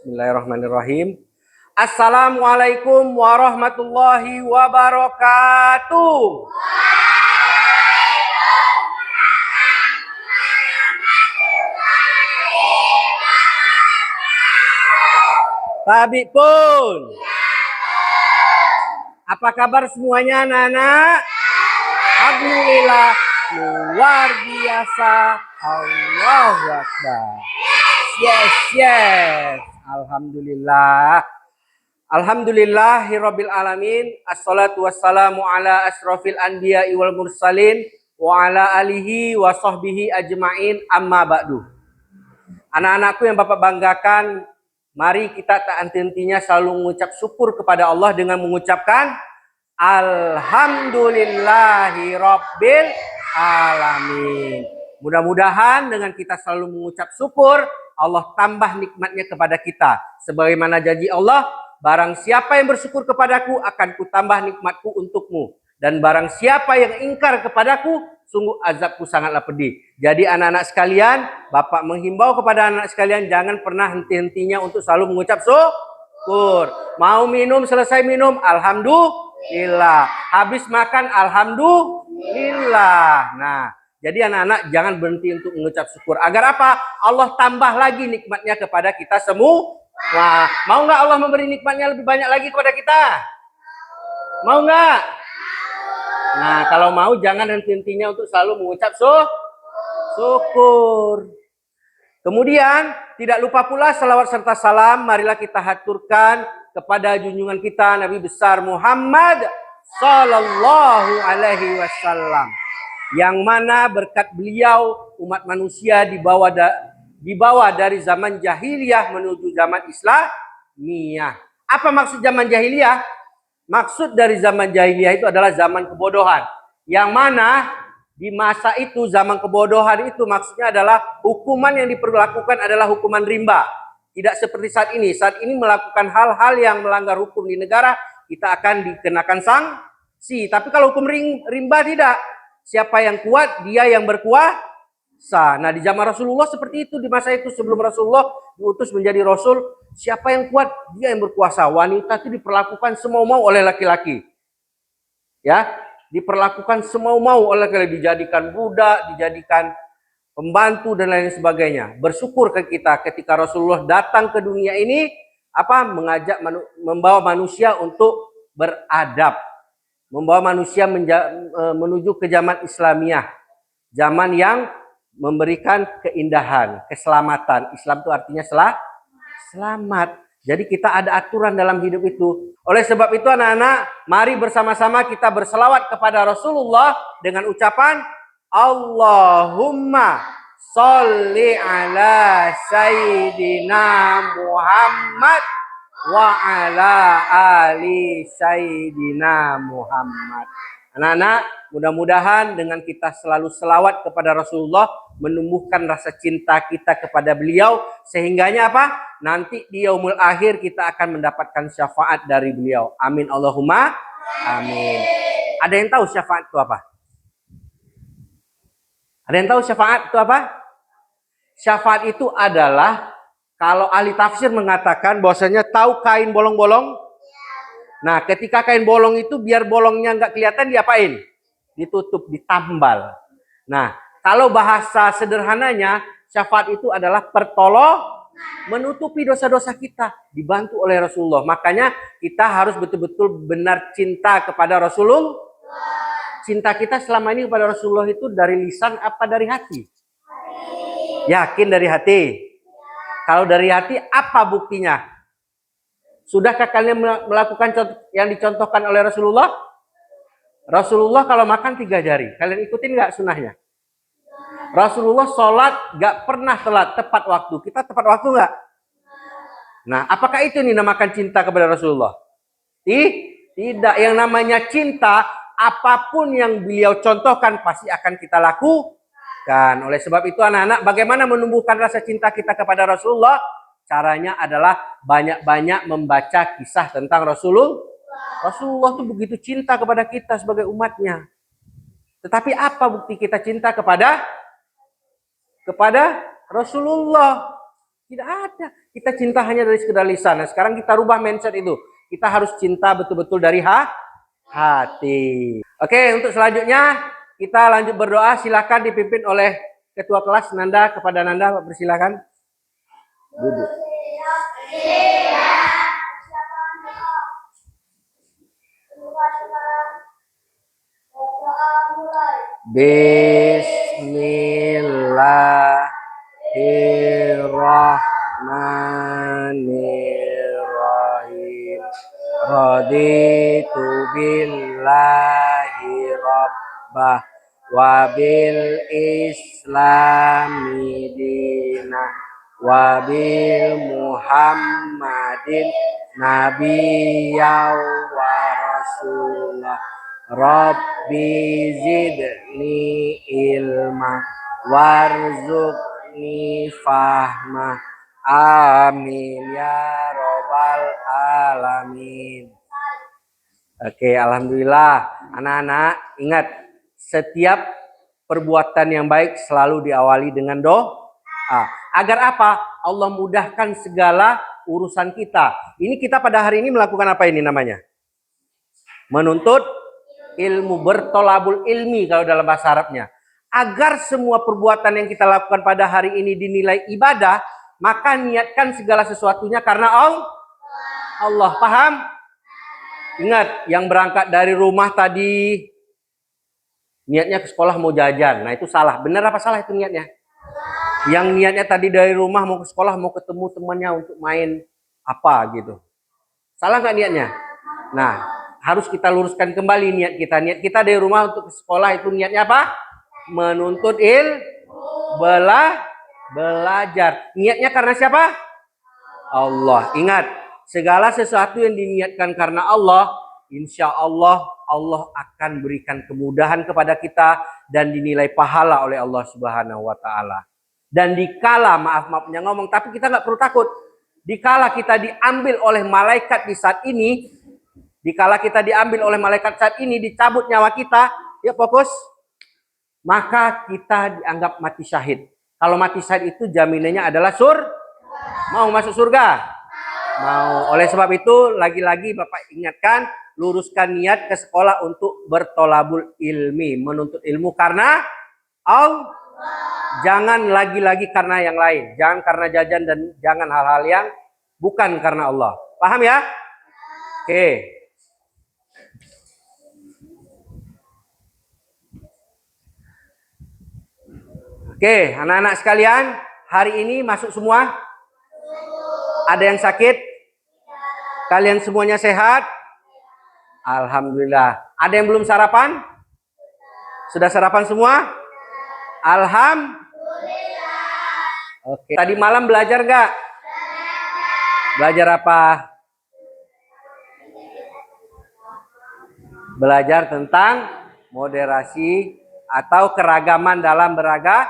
Bismillahirrahmanirrahim. Assalamualaikum warahmatullahi wabarakatuh. Tabi pun. Apa kabar semuanya anak-anak? Alhamdulillah luar biasa. Allahu Akbar. Yes. Alhamdulillah. Alhamdulillahirabbil alamin. Assalatu wassalamu ala asrofil anbiya'i wal mursalin wa ala alihi wa sahbihi ajma'in, amma ba'du. Anak-anakku yang Bapak banggakan, mari kita tak henti-hentinya selalu mengucap syukur kepada Allah dengan mengucapkan Alhamdulillahirabbil alamin. Mudah-mudahan dengan kita selalu mengucap syukur, Allah tambah nikmatnya kepada kita. Sebagaimana janji Allah, barang siapa yang bersyukur kepadaku, akan kutambah nikmatku untukmu. Dan barang siapa yang ingkar kepadaku, sungguh azabku sangatlah pedih. Jadi anak-anak sekalian, Bapak menghimbau kepada anak sekalian, jangan pernah henti-hentinya untuk selalu mengucap syukur. Mau minum, selesai minum, alhamdulillah. Habis makan, alhamdulillah. Nah, jadi anak-anak jangan berhenti untuk mengucap syukur. Agar apa? Allah tambah lagi nikmatnya kepada kita semua. Wah, mau nggak Allah memberi nikmatnya lebih banyak lagi kepada kita? Mau nggak? Nah, kalau mau jangan henti-hentinya untuk selalu mengucap syukur. Kemudian, tidak lupa pula salawat serta salam, marilah kita haturkan kepada junjungan kita Nabi besar Muhammad sallallahu alaihi wasallam. Yang mana berkat beliau umat manusia dibawa dari zaman jahiliyah menuju zaman Islamiyah. Apa maksud zaman jahiliyah? Maksud dari zaman jahiliyah itu adalah zaman kebodohan. Yang mana di masa itu, zaman kebodohan itu maksudnya adalah hukuman yang diperlakukan adalah hukuman rimba. Tidak seperti saat ini. Saat ini melakukan hal-hal yang melanggar hukum di negara, kita akan dikenakan sanksi. Tapi kalau hukum rimba tidak. Siapa yang kuat, dia yang berkuasa. Nah, di zaman Rasulullah seperti itu. Di masa itu sebelum Rasulullah diutus menjadi Rasul, siapa yang kuat, dia yang berkuasa. Wanita itu diperlakukan semau-mau oleh laki-laki. Ya, diperlakukan semau-mau oleh laki-laki. Dijadikan budak, dijadikan pembantu dan lain sebagainya. Bersyukur ke kita ketika Rasulullah datang ke dunia ini, membawa manusia untuk beradab. Membawa manusia menuju ke zaman Islamiyah. Zaman yang memberikan keindahan, keselamatan. Islam itu artinya selamat. Jadi kita ada aturan dalam hidup itu. Oleh sebab itu anak-anak, mari bersama-sama kita berselawat kepada Rasulullah dengan ucapan Allahumma sholli ala Sayyidina Muhammad wa ala ali Sayyidina Muhammad. Anak-anak, mudah-mudahan dengan kita selalu selawat kepada Rasulullah menumbuhkan rasa cinta kita kepada beliau, sehingganya apa? Nanti di yaumul akhir kita akan mendapatkan syafaat dari beliau. Amin Allahumma amin. Ada yang tahu syafaat itu apa? Ada yang tahu syafaat itu apa? Syafaat itu adalah, kalau ahli tafsir mengatakan bahwasanya tahu kain bolong-bolong. Nah, ketika kain bolong itu biar bolongnya nggak kelihatan, diapain? Ditutup, ditambal. Nah, kalau bahasa sederhananya, syafaat itu adalah menutupi dosa-dosa kita, dibantu oleh Rasulullah. Makanya kita harus betul-betul benar cinta kepada Rasulullah. Cinta kita selama ini kepada Rasulullah itu dari lisan apa dari hati? Yakin dari hati? Kalau dari hati, apa buktinya? Sudahkah kalian melakukan yang dicontohkan oleh Rasulullah? Rasulullah kalau makan 3 jari. Kalian ikutin nggak sunnahnya? Rasulullah sholat nggak pernah telat, tepat waktu. Kita tepat waktu nggak? Nah, apakah itu dinamakan cinta kepada Rasulullah? Tidak. Yang namanya cinta, apapun yang beliau contohkan pasti akan kita lakukan. Oleh sebab itu anak-anak, bagaimana menumbuhkan rasa cinta kita kepada Rasulullah? Caranya adalah banyak-banyak membaca kisah tentang Rasulullah. Rasulullah itu begitu cinta kepada kita sebagai umatnya. Tetapi apa bukti kita cinta kepada Rasulullah? Tidak ada. Kita cinta hanya dari sekedar lisan. Nah, sekarang kita rubah mindset itu. Kita harus cinta betul-betul dari hati. Oke, untuk selanjutnya kita lanjut berdoa. Silakan dipimpin oleh ketua kelas Nanda. Kepada Nanda, persilakan. Duduk. Bismillahirrahmanirrahim. Raditu billahi rabbah wa bil islami dinah wa bil muhammadin nabiyya wa rasulah. Rabbi zidni ilma warzuqni fahma. Amin ya robbal alamin. Oke, alhamdulillah. Anak-anak, ingat, setiap perbuatan yang baik selalu diawali dengan doa. Agar apa? Allah mudahkan segala urusan kita. Ini kita pada hari ini melakukan apa ini namanya? Menuntut ilmu, bertolabul ilmi kalau dalam bahasa Arabnya. Agar semua perbuatan yang kita lakukan pada hari ini dinilai ibadah, maka niatkan segala sesuatunya karena Allah. Paham? Ingat, yang berangkat dari rumah tadi niatnya ke sekolah mau jajan. Nah, itu salah. Benar apa salah itu niatnya? Yang niatnya tadi dari rumah mau ke sekolah, mau ketemu temannya untuk main apa gitu. Salah nggak niatnya? Nah, harus kita luruskan kembali niat kita. Niat kita dari rumah untuk ke sekolah itu niatnya apa? Menuntut belajar. Niatnya karena siapa? Allah. Ingat, segala sesuatu yang diniatkan karena Allah, insya Allah Allah akan berikan kemudahan kepada kita dan dinilai pahala oleh Allah Subhanahu wa taala. Dan dikala, maaf-maafnya ngomong, tapi kita nggak perlu takut. Dikala kita diambil oleh malaikat di saat ini, dikala kita diambil oleh malaikat saat ini, dicabut nyawa kita, ya fokus, maka kita dianggap mati syahid. Kalau mati syahid itu jaminannya adalah mau masuk surga? Mau. Oleh sebab itu, lagi-lagi Bapak ingatkan, luruskan niat ke sekolah untuk bertolabul ilmi, menuntut ilmu karena Allah. Jangan lagi-lagi karena yang lain. Jangan karena jajan dan jangan hal-hal yang bukan karena Allah. Paham ya? Oke. Oke, anak-anak sekalian, hari ini masuk semua? Ada yang sakit? Kalian semuanya sehat? Alhamdulillah. Ada yang belum sarapan? Sudah sarapan semua? Alhamdulillah. Oke. Tadi malam belajar nggak? Belajar apa? Belajar tentang moderasi atau keragaman dalam beragama.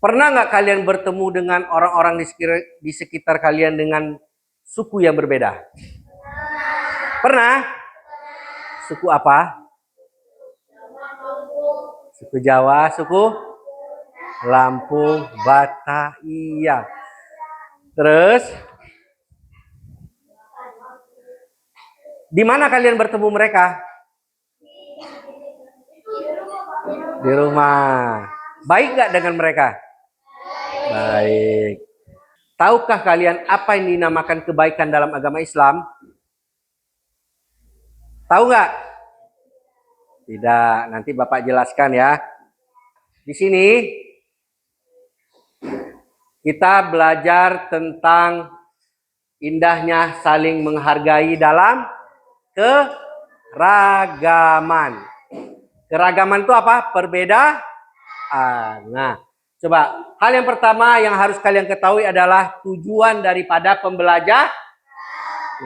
Pernah nggak kalian bertemu dengan orang-orang di sekitar kalian dengan suku yang berbeda? Pernah? Suku apa? Suku Jawa, suku Lampung, Batak, iya. Terus, di mana kalian bertemu mereka? Di rumah. Baik nggak dengan mereka? Baik. Tahukah kalian apa yang dinamakan kebaikan dalam agama Islam? Tahu nggak? Tidak, nanti Bapak jelaskan ya. Di sini kita belajar tentang indahnya saling menghargai dalam keragaman. Keragaman itu apa? Perbedaan. Nah, coba hal yang pertama yang harus kalian ketahui adalah tujuan daripada pembelajaran.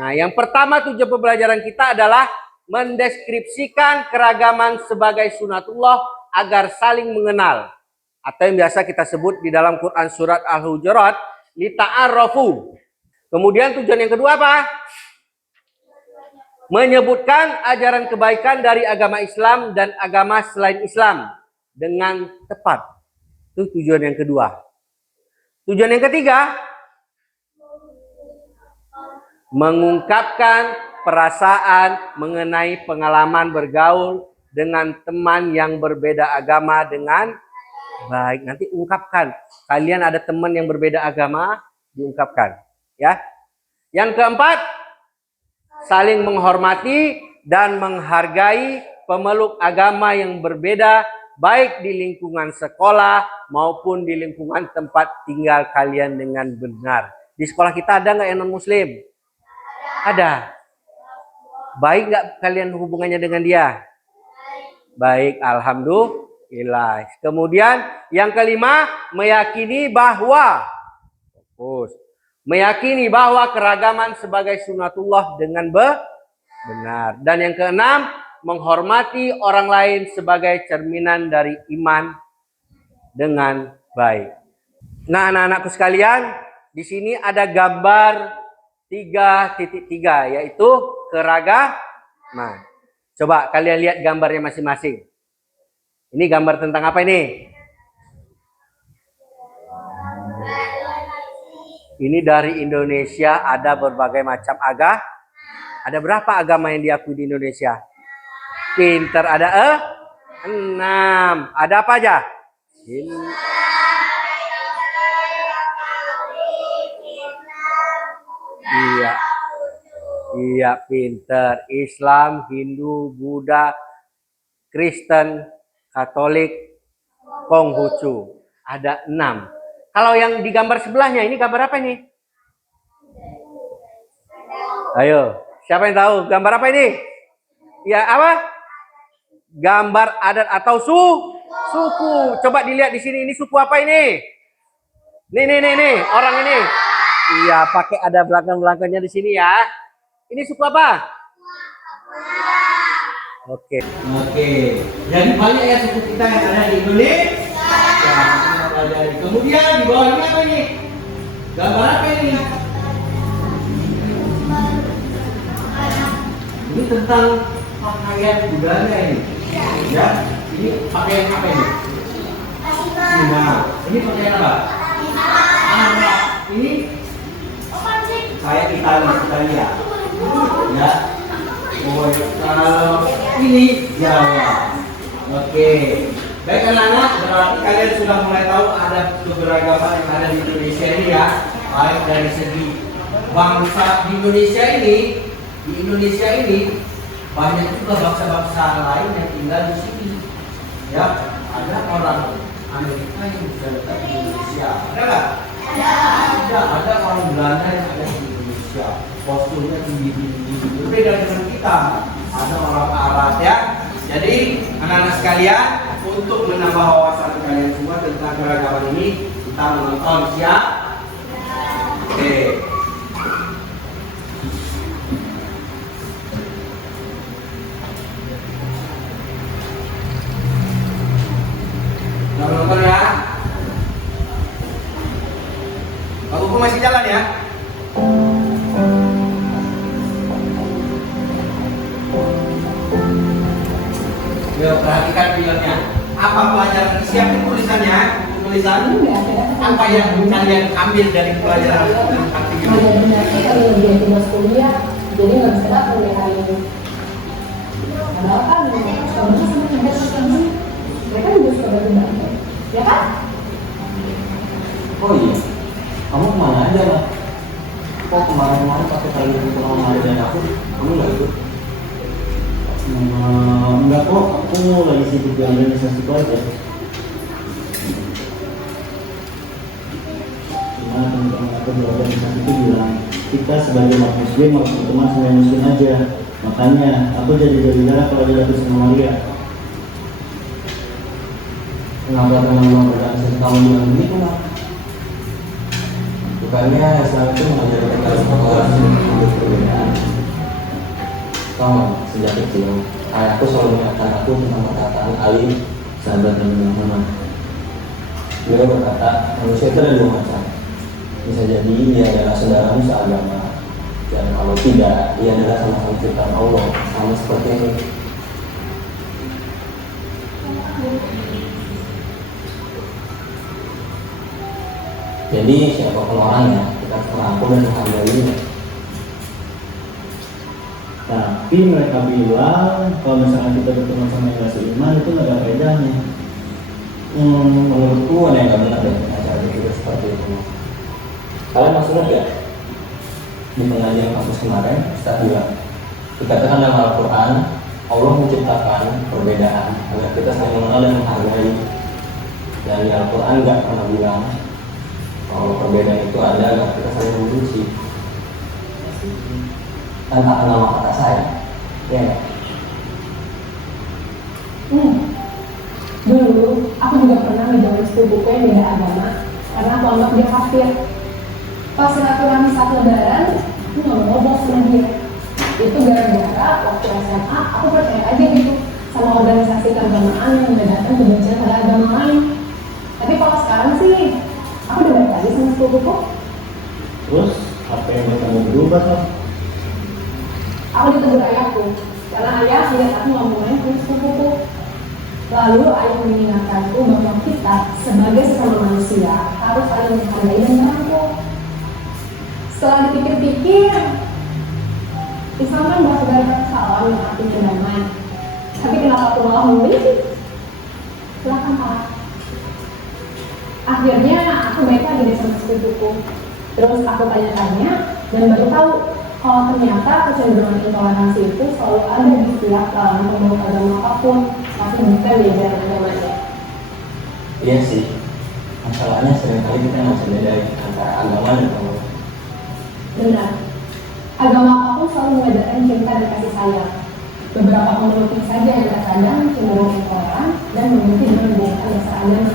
Nah, yang pertama tujuan pembelajaran kita adalah mendeskripsikan keragaman sebagai sunatullah agar saling mengenal. Atau yang biasa kita sebut di dalam Quran surat Al-Hujurat, lita'arrafu. Kemudian tujuan yang kedua apa? Menyebutkan ajaran kebaikan dari agama Islam dan agama selain Islam dengan tepat. Itu tujuan yang kedua. Tujuan yang ketiga, mengungkapkan perasaan mengenai pengalaman bergaul dengan teman yang berbeda agama dengan baik. Nanti ungkapkan. Kalian ada teman yang berbeda agama, diungkapkan. Ya. Yang keempat, saling menghormati dan menghargai pemeluk agama yang berbeda, baik di lingkungan sekolah maupun di lingkungan tempat tinggal kalian dengan benar. Di sekolah kita ada nggak yang non-muslim? Ada. Baik nggak kalian hubungannya dengan dia? Baik, alhamdulillah. Kemudian yang kelima, meyakini bahwa keragaman sebagai sunatullah dengan benar. Dan yang keenam, menghormati orang lain sebagai cerminan dari iman dengan baik. Nah, anak-anakku sekalian, di sini ada gambar 3.3, yaitu keragaman. Coba kalian lihat gambarnya masing-masing. Ini gambar tentang apa ini? Ini dari Indonesia, ada berbagai macam agama. Ada berapa agama yang diakui di Indonesia? Pinter, ada 6. Ada apa aja? Iya, pinter. Islam, Hindu, Buddha, Kristen, Katolik, Konghucu. Ada 6. Kalau yang di gambar sebelahnya, ini gambar apa ini? Ayo, siapa yang tahu gambar apa ini? Ya, apa? Gambar adat atau suku. Coba dilihat di sini, ini suku apa ini? Nih, orang ini. Iya, pakai ada belakang-belakangnya di sini ya. Ini suku apa? Oke. Jadi banyak ya suku kita yang ada di Indonesia. Kemudian di bawah ini apa ini? Gambar apa ini? Ini tentang pakaian budaya ini. Ya, ini pakaian apa ini? Nah, ini pakaian apa? Ini saya Italia. Ya. Kalau ini Jawa. Oke. Baik anak-anak, berarti kalian sudah mulai tahu ada keberagaman yang ada di Indonesia ini ya. Baik dari segi bangsa di Indonesia ini banyak juga bangsa-bangsa lain yang tinggal di sini. Ya, ada orang Amerika yang bisa datang di Indonesia. Ada nggak? Ada orang Belanda yang ada di Indonesia. Posturnya tinggi-tinggi. Berbeda dengan kita. Ada orang Arab ya. Jadi anak-anak sekalian, untuk menambah wawasan kalian semua tentang keragaman ini, kita menonton siap. Oke. Nonton ya. Pak Buku masih jalan ya? Yuk, perhatikan filmnya. Apa pelajaran? Siapin tulisannya. Tulisan apa yang kalian ambil dari pelajaran tentang film? Kita dia tugas kuliah, jadi nggak bisa datang ya hari ini. Ada apa nih? Kamu sama ada kamu? Mereka juga suka bantu, ya kan? Oh iya, kamu kemana aja lah? Kok kemarin-kemarin pakai tali untuk sama dan aku, kamu nggak ikut? Enggak kok, aku lagi sibuk di organisasi itu aja. Cuma teman-teman aku di organisasi itu bilang kita sebagai umat muslim harus berteman sama muslim aja. Makanya aku jadi gara-gara kalau dia sama Maria. Kenapa teman-teman organisasi kamu bilang begitu lah? Bukannya Islam itu mengajarkan kita toleransi untuk perbedaan. Tahu, sejak kecil, ayahku selalu mengingatkan aku tentang perkataan Ali, sahabat Nabi Muhammad. Beliau berkata, manusia itu ada dua macam. Bisa jadi dia adalah saudaramu seagama, dan kalau tidak, dia adalah sama-sama ciptaan Allah, sama seperti ini. Jadi siapapun orangnya kita harus merangkul dan menghargainya. Tapi mereka bilang kalau misalnya kita berteman sama yang gak seiman itu gak ada bedanya. Menurutku ada yang nggak benar dengan cara berpikir seperti itu. Kalian masih ingat ya di pengajian kampus kemarin Ustaz bilang dikatakan dalam Al-Quran Allah menciptakan perbedaan agar kita saling mengenal dan menghargai. Dan di Al-Quran nggak pernah bilang kalau perbedaan itu ada agar kita saling membenci. Tanpa nama kata saya, ya nggak? Dulu, aku juga pernah ngejauhin sepupuku yang beda agama karena aku anggap dia kafir. Pas silaturahmi saat lebaran, aku nggak mau ngobrol sama dia. Itu gara-gara waktu SMA, aku percaya aja gitu sama organisasi keagamaan yang membedakan kebencian pada agama lain. Tapi kalau sekarang sih, aku udah balik lagi sama sepupuku. Terus apa yang buat kamu berubah loh? Aku ditegur ayahku, karena ayah lihat aku nggak mau main sama sepupuku. Lalu ayah mengingatkanku bahwa kita sebagai sesama manusia harus saling menghargai dan merangkul. Setelah dipikir-pikir, Islam kan buat segala kesalahan yang artinya kedamaian. Tapi kenapa aku malah memilih? Silahkan Pak. Akhirnya aku baik lagi deh sama sepupuku. Terus aku tanya-tanya dan baru tahu kalau ternyata kecenderungan intoleransi itu selalu ada di setiap kalangan pemeluk agama apapun, tapi bukan di ajaran agamanya. Iya sih. Masalahnya seringkali kita nggak bisa bedain antara agama dan pemeluk. Benar. Agama apapun selalu mengajarkan cinta dan kasih sayang. Beberapa pemeluknya saja yang terkadang cenderung intoleran dan memiliki dengan menggunakan dasar agama.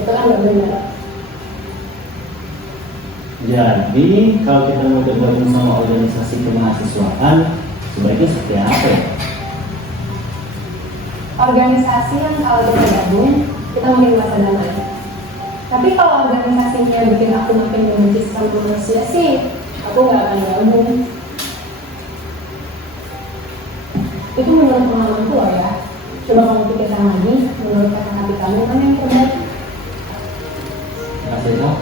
Itu kan nggak benar. Jadi kalau kita mau bergabung sama organisasi kemahasiswaan, sebaiknya seperti apa ya? Organisasi yang kalau kita gabung, kita makin merasa damai. Tapi kalau organisasinya bikin aku makin membenci sama manusia sih, aku nggak akan gabung. Itu menurut pengalamanku loh ya. Coba kamu pikirkan lagi, menurut kata hati kamu mana yang terbaik? Nggak sih dong?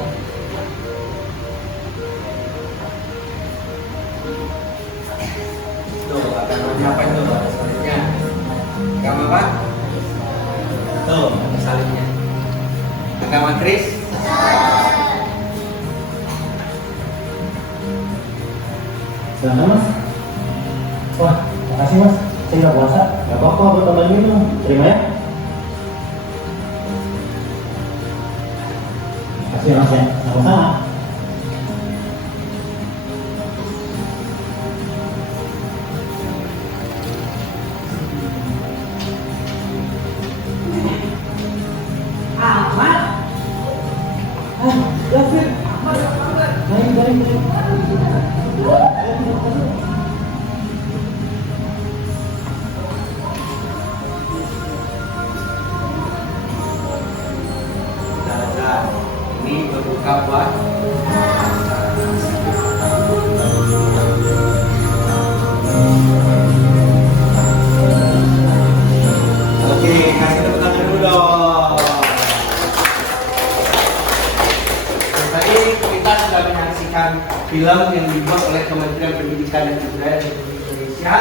Tuh, agamanya apa itu? Salibnya. Agama apa? Tuh, ada salibnya. Agama Kris? Silahkan mas. Wah, makasih mas. Saya nggak puasa. Nggak apa-apa buat tambahin minum. Terima ya. Makasih mas ya. Sama-sama. Ini berbuka buat oke, kasih tepuk tangan dulu dong. Tadi kita sudah menyaksikan film yang dibuat oleh Kementerian Pendidikan dan Kebudayaan Republik Indonesia.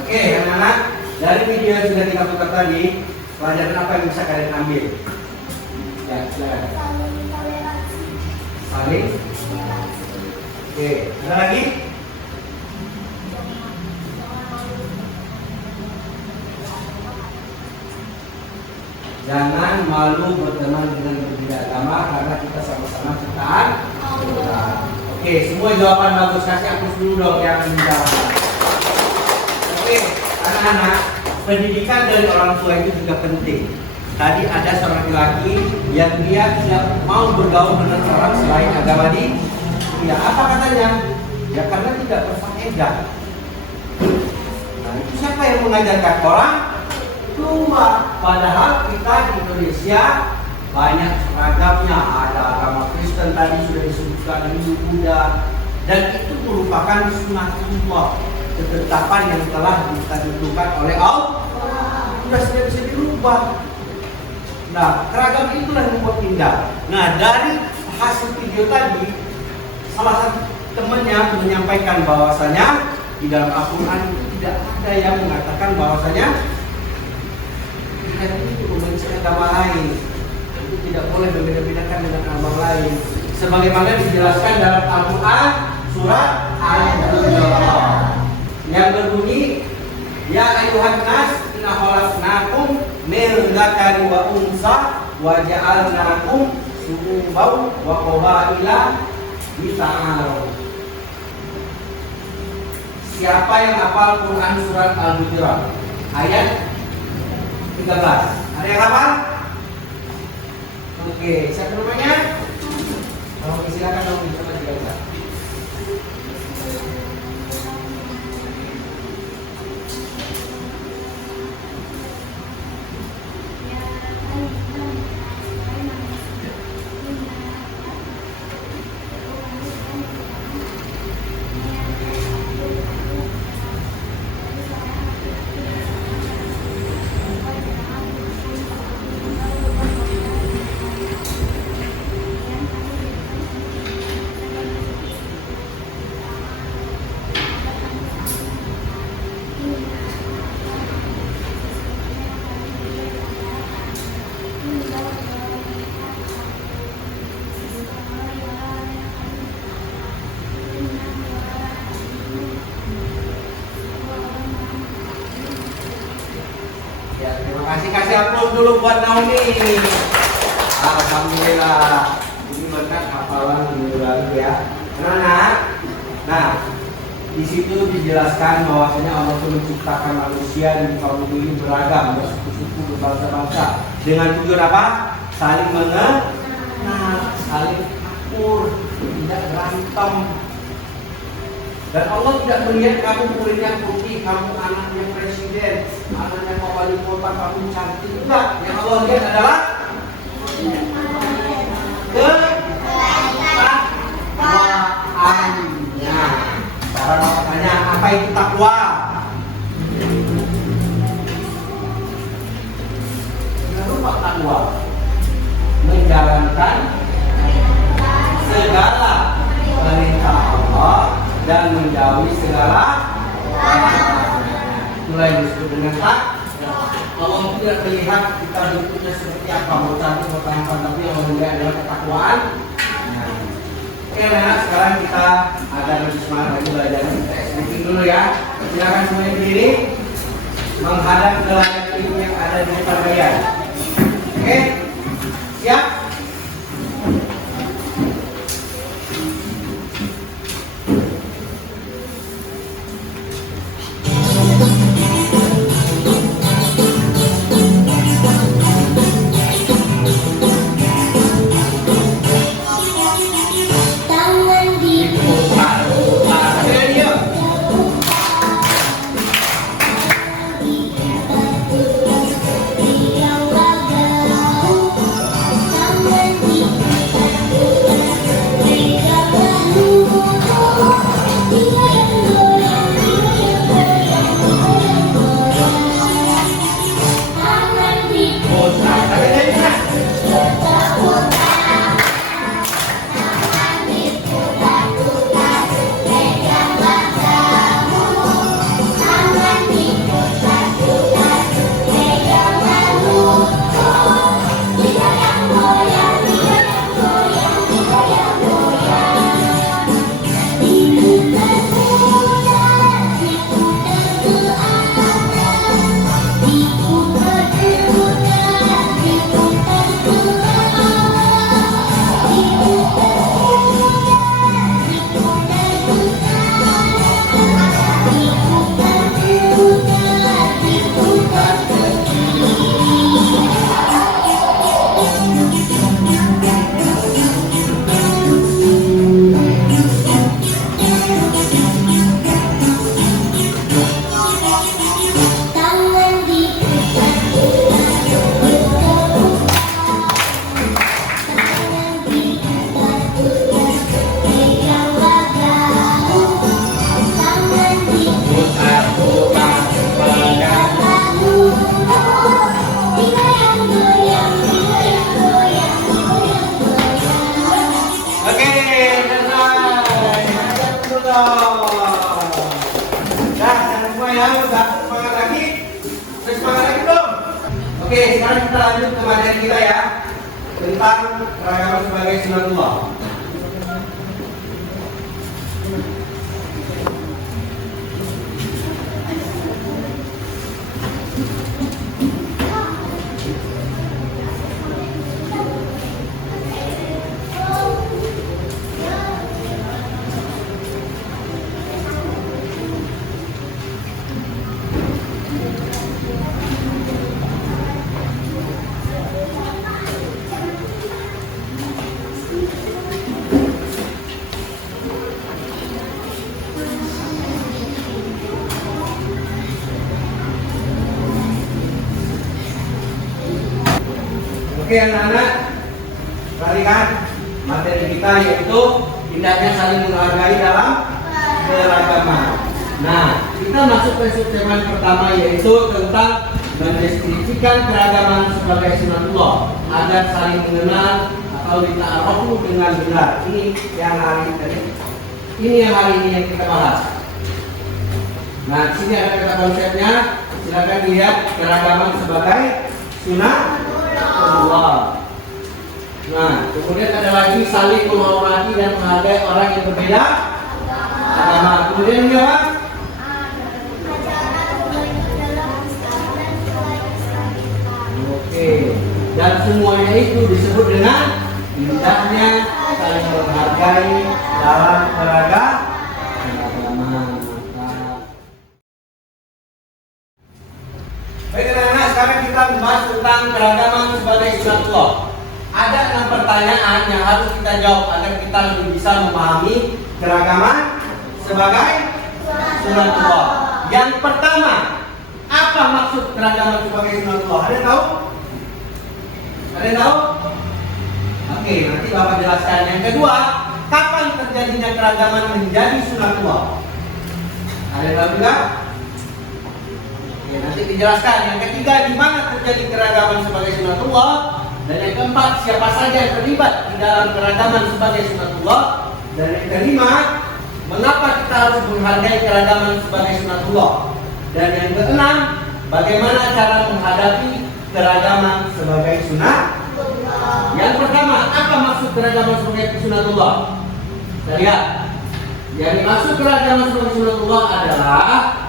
Oke, anak-anak, dari video yang sudah kita putar tadi, pelajaran apa yang bisa kalian ambil? Ya, silakan. Saling. Oke, ada lagi? Jangan malu berteman dengan berbeda agama karena kita sama-sama ciptaan Tuhan. Oke, semua jawaban bagus. Kasih hapus dulu dong yang menjawab. Oke, anak-anak, pendidikan dari orang tua itu juga penting. Tadi ada seorang laki yang dia tidak mau bergaul dengan orang selain agama di ya apa katanya? Ya karena tidak berfaedah. Nah, itu siapa yang mengajarkan orang? Tua. Padahal kita di Indonesia banyak seragamnya. Ada agama Kristen tadi sudah disebutkan, Hindu, Buddha, dan itu merupakan sunnatullah, ketetapan yang telah ditentukan oleh Allah. Sudah tidak bisa dirubah. Nah, keragaman itulah yang membuat indah. Nah, dari hasil video tadi, salah satu temannya menyampaikan bahwasanya di dalam Al-Quran tidak ada yang mengatakan bahwasanya kita itu membenci agama lain. Itu tidak boleh membeda-bedakan dengan agama lain. Sebagaimana dijelaskan dalam Al-Quran surat Al-Baqarah yang berbunyi, ya ayuhan nas inna khalaqnakum min dzakari wa unsa wa ja'alnakum syu'uban wa qabaila lita'arafu. Siapa yang hafal Quran surat Al-Hujurat ayat 13? Ada yang hafal? Oke, siapa namanya? Tolong silakan dong sama dia. Kasih aplaus dulu buat Naomi. Alhamdulillah. Ini berkat hafalan minggu ya. Nah, di situ dijelaskan bahwasanya Allah itu menciptakan manusia di kaum ini beragam, bersuku-suku, berbangsa-bangsa. Dengan tujuan apa? Saling mengenal, saling akur, tidak berantem. Dan Allah tidak melihat kamu kulitnya putih, kamu anaknya presiden, anaknya wali kota, kamu cantik. Enggak, yang Allah lihat adalah ketakwaannya. Cara makanya apa itu takwa? Jangan lupa takwa, menjalankan segala perintah Allah dan menjauhi segala mulai disebut dengan Allah tidak melihat kita bentuknya seperti apa, mau cantik mau tampan, tapi yang melihat adalah ketakwaan. Oke, nah sekarang kita ada lebih semangat lagi belajar. Kita dulu ya. Silakan semuanya berdiri menghadap ke layar TV yang ada di depan kalian. Oke, siap? Yang lanjut ke materi kita ya, tentang keragaman sebagai sunatullah. Oke anak-anak, perhatikan materi kita yaitu indahnya saling menghargai dalam keragaman. Nah, kita masuk ke subsegmen pertama yaitu tentang mendeskripsikan keragaman sebagai sunatullah agar saling mengenal atau dita'arufu dengan benar. Ini yang hari ini yang kita bahas. Nah, di sini ada kata konsepnya. Silakan dilihat keragaman sebagai sunatullah. Nah, kemudian ada lagi saling menghormati dan menghargai orang yang berbeda agama. Kemudian ini apa? Oke, dan semuanya itu disebut dengan indahnya saling menghargai dalam keragaman. Baik anak-anak, sekarang kita membahas tentang keragaman sebagai sunatullah. Ada 6 pertanyaan yang harus kita jawab agar kita lebih bisa memahami keragaman sebagai sunatullah. Yang pertama, apa maksud keragaman sebagai sunatullah? Ada yang tahu? Ada yang tahu? Oke, nanti Bapak jelaskan. Yang kedua, kapan terjadinya keragaman menjadi sunatullah? Ada yang tahu juga? Ya, nanti dijelaskan. Yang ketiga, di mana terjadi keragaman sebagai sunatullah? Dan yang keempat, siapa saja yang terlibat di dalam keragaman sebagai sunatullah? Dan yang kelima, mengapa kita harus menghargai keragaman sebagai sunatullah? Dan yang keenam, bagaimana cara menghadapi keragaman sebagai sunatullah? Yang pertama, apa maksud keragaman sebagai sunatullah? Kita lihat. Yang dimaksud keragaman sebagai sunatullah adalah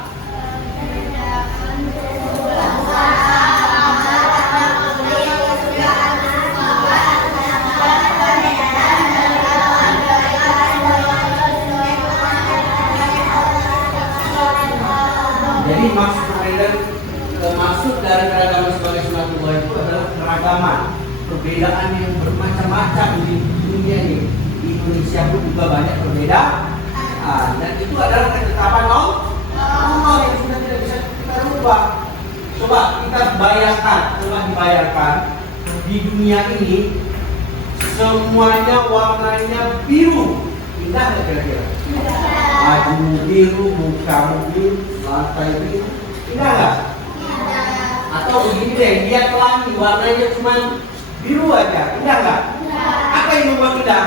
jadi maksud dari keragaman sebagai sunatullah itu adalah keragaman, perbedaan yang bermacam-macam di dunia ini. Di Indonesia pun juga banyak perbedaan, dan itu adalah ketetapan Allah yang sudah tidak bisa kita rubah. Coba kita dibayangkan di dunia ini semuanya warnanya biru, indah nggak kira-kira? Baju biru, muka biru, lantai biru, indah nggak? Atau begini deh, lihat pelangi warnanya cuma biru aja, indah nggak? Apa yang membuat indah?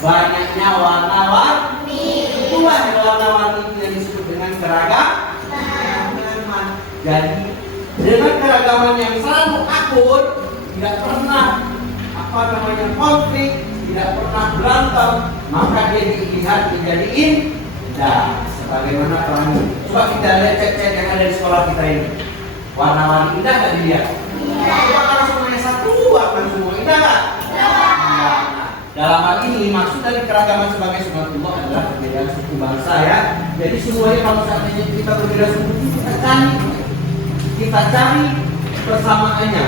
Banyaknya warna-warni. Itulah warna-warni yang disebut dengan keragaman. Jadi dengan keragaman yang selalu akur, tidak pernah konflik, tidak pernah berantem, maka dia dilihat menjadi indah. Sebagaimana pelangi. Coba kita lihat cat-cat yang ada di sekolah kita ini. Warna-warni indah nggak dilihat? Coba kalau semuanya satu warna semua, indah nggak? Dalam hal ini maksud dari keragaman sebagai sunatullah adalah perbedaan suku bangsa ya. Jadi semuanya kalau seandainya kita berbeda suku, kita cari persamaannya.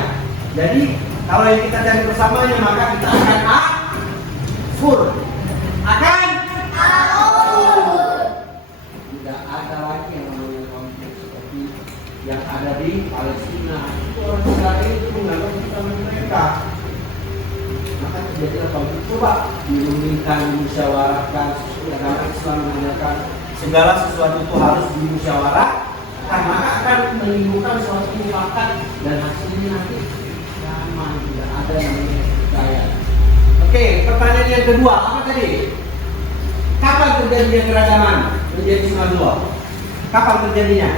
Jadi kalau yang kita cari persamaannya maka kita akan akur. Tidak ada lagi yang namanya konflik seperti yang ada di Palestina. Itu orang Israel itu menganggap kita mereka. Maka terjadilah konflik. Coba dirundingkan, dimusyawarahkan. Agama Islam mengajarkan segala sesuatu itu harus dimusyawarahkan. Maka akan menimbulkan suatu mufakat dan hasilnya nanti sama, tidak ada namanya percaya. Oke, pertanyaan yang kedua apa tadi? Kapan terjadinya keragaman menjadi sunatullah? Kapan terjadinya?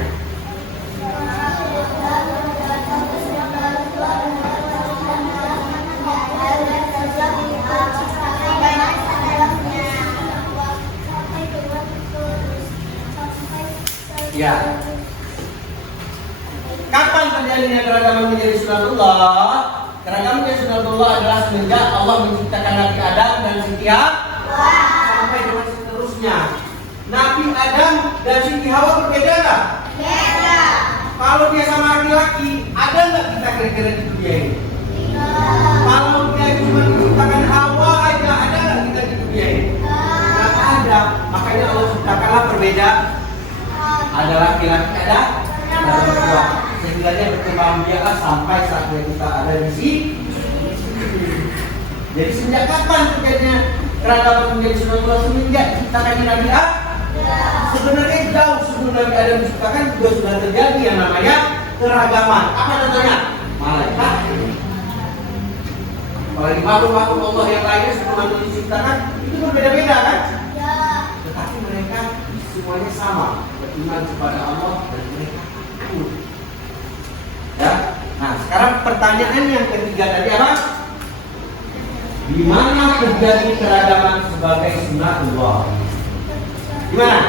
Ya. Kapan terjadinya keragaman menjadi sunatullah? Keragaman menjadi sunatullah adalah semenjak Allah menciptakan Nabi Adam dan Siti Hawa sampai dengan seterusnya. Nabi Adam dan Siti Hawa berbeda nggak? Beda. Kalau dia sama laki-laki, ada nggak kita kira-kira di dunia ini? Kalau dia cuma diciptakan Hawa aja, ada nggak kita di dunia ini? Nggak ada. Makanya Allah ciptakanlah berbeda. Ada laki-laki, ada perempuan. Sehingga dia berkembang biaklah sampai saatnya kita ada di sini. Jadi sejak kapan terjadinya keragaman menjadi sunatullah? Semenjak diciptakan Nabi Adam. Sebenarnya jauh sebelum Nabi Adam diciptakan juga sudah terjadi yang namanya keragaman. Apa contohnya? Malaikat. Kalau di makhluk-makhluk Allah yang lainnya sebelum manusia diciptakan itu berbeda-beda kan? Tetapi mereka semuanya sama, beriman kepada Allah dan mereka takut. Ya. Nah, sekarang pertanyaan yang ketiga tadi apa? Di mana terjadi keragaman sebagai sunatullah? Di mana?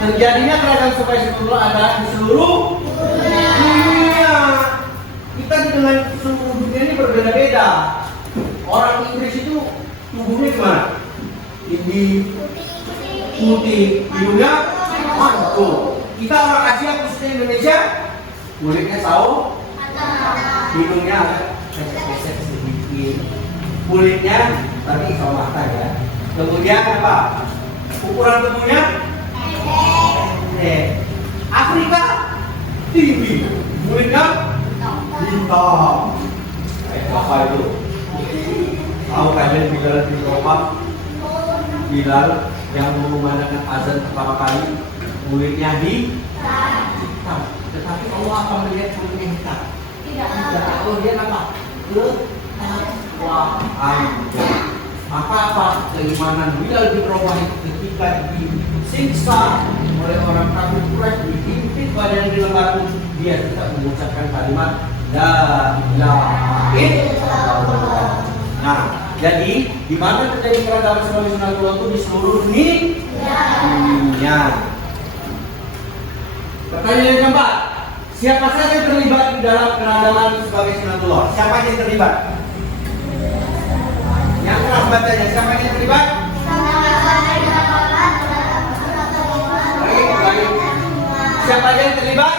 Terjadinya keragaman sebagai sunatullah adalah di seluruh dunia. Kita dengan seluruh dunia ini berbeda-beda. Orang Inggris itu tubuhnya gimana? Ini putih, hidungnya mantul. Kita orang Asia khususnya Indonesia, kulitnya sawo, hidungnya agak pesek-pesek sedikit, kulitnya tadi sama mata ya. Kemudian apa? Ukuran tubuhnya Afrika tinggi, kulitnya hitam. Apa itu? Tahu kalian Bilal bin Rabah? Bilal yang mengumandangkan azan pertama kali, kulitnya hitam. Tetapi Allah apa melihat kulitnya hitam? Tidak. Allah lihat apa? Ketakwaan. Maka apa? Keimanan Bilal bin Rabah itu ketika disiksa oleh orang kafir Quraisy, dihimpit badan di lembar, dia tetap mengucapkan kalimat la ilaha illallah. Nah, jadi di mana terjadi keragaman sebagai sunatullah itu di seluruh dunia. Pertanyaan yang keempat, siapa saja yang terlibat di dalam keragaman sebagai sunatullah? Siapa yang terlibat? Yang keras bacanya, siapa yang terlibat? Baik. Siapa yang terlibat?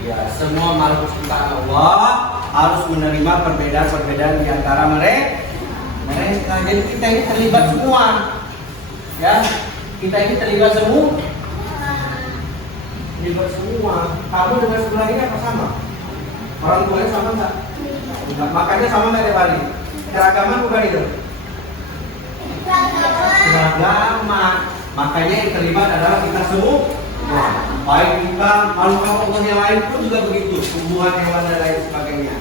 Ya, semua makhluk ciptaan Allah harus menerima perbedaan-perbedaan di antara mereka. Jadi kita ini terlibat semua. Ya, kita ini terlibat semua. Terlibat semua. Kamu dengan sebelah ini apa sama? Orang tuanya sama enggak? Makanya sama enggak ada Bali? Keragaman bukan itu? Keragaman. Makanya yang terlibat adalah kita semua. Baik kita, makhluk Allah yang lain pun juga begitu, tumbuhan, hewan dan lain sebagainya.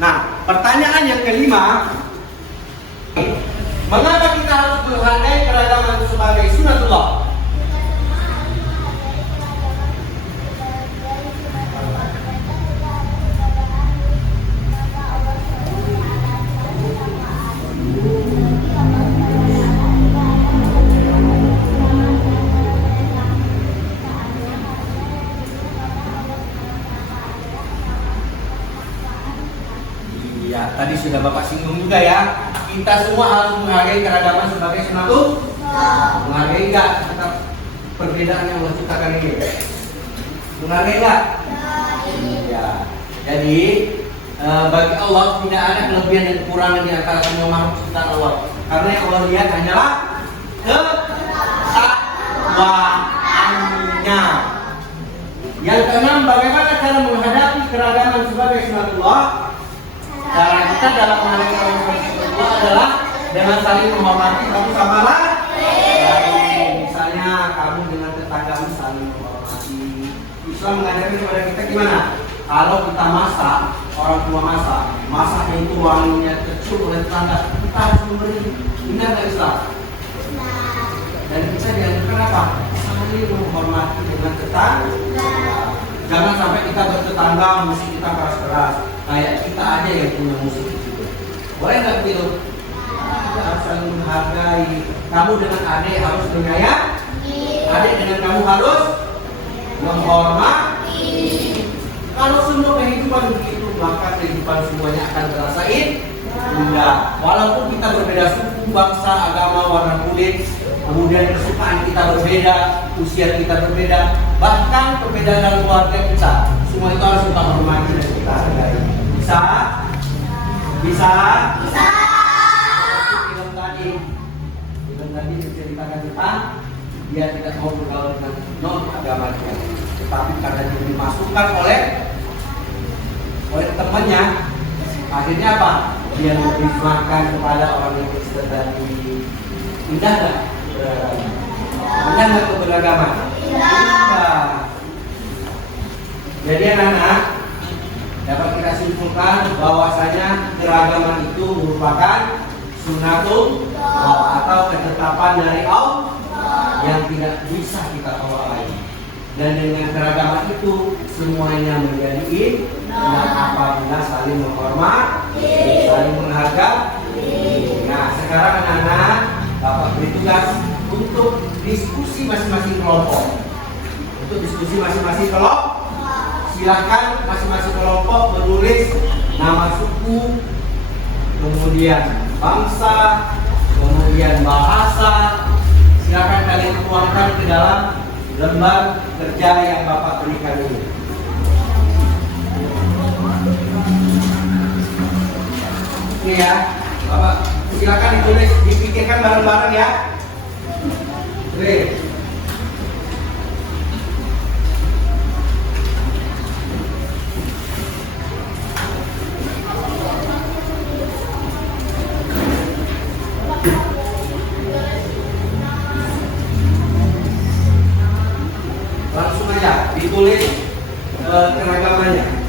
Nah, pertanyaan yang kelima, mengapa kita harus menghargai keragaman itu sebagai sunatullah? Tadi sudah Bapak singgung juga ya. Kita semua harus menghargai keragaman sebagai sunatullah. Menghargai enggak tetap perbedaan yang Allah ciptakan ini? Menghargai enggak? Ya. Jadi bagi Allah tidak ada kelebihan dan kekurangan di antara semua makhluk ciptaan Allah. Karena yang Allah lihat hanyalah ketakwaannya. Yang keenam, bagaimana cara menghadapi keragaman sebagai sunatullah? Cara kita dalam menghadapi keragaman sunatullah adalah dengan saling menghormati satu sama lain. Misalnya kamu dengan tetanggamu saling menghormati. Islam mengajarkan kepada kita gimana? Kalau kita masak, orang tua masak itu wanginya tercium oleh tetangga, kita harus memberi. Benar nggak Islam? Dan kita dianjurkan apa? Saling saling menghormati dengan tetangga. Jangan sampai kita bertetangga musik kita keras-keras. Kayak kita aja yang punya musik itu. Boleh nggak begitu? Kita harus saling menghargai. Kamu dengan adik harus menyayangi. Adik dengan kamu harus menghormati. Kalau semua kehidupan begitu, maka kehidupan semuanya akan terasain indah. Walaupun kita berbeda suku, bangsa, agama, warna kulit, kemudian kesukaan kita berbeda, usia kita berbeda, bahkan perbedaan dalam keluarga kita, semua itu harus kita hormati dan kita hargai. Bisa? Bisa? Bisa. Film tadi menceritakan tentang dia tidak mau bergaul dengan non agamanya, tetapi karena dia dimasukkan oleh temannya, akhirnya apa? Dia memberi makan kepada orang yang Kristen tadi. Indah nggak? Indah nggak keberagaman? Indah. Jadi anak-anak, dapat kita simpulkan bahwasanya keragaman itu merupakan sunnatullah atau ketetapan dari Allah yang tidak bisa kita tolak lagi. Dan dengan keragaman itu semuanya menjadi indah apabila saling menghormati, saling menghargai. Nah, sekarang anak-anak, Bapak beri tugas untuk diskusi masing-masing kelompok. Untuk diskusi masing-masing kelompok, silakan masing-masing kelompok menulis nama suku, kemudian bangsa, kemudian bahasa. Silakan kalian tuangkan ke dalam lembar kerja yang Bapak berikan ini. Ini ya, Bapak silakan ditulis, dipikirkan bareng-bareng ya. Oke. Langsung aja ditulis keragamannya.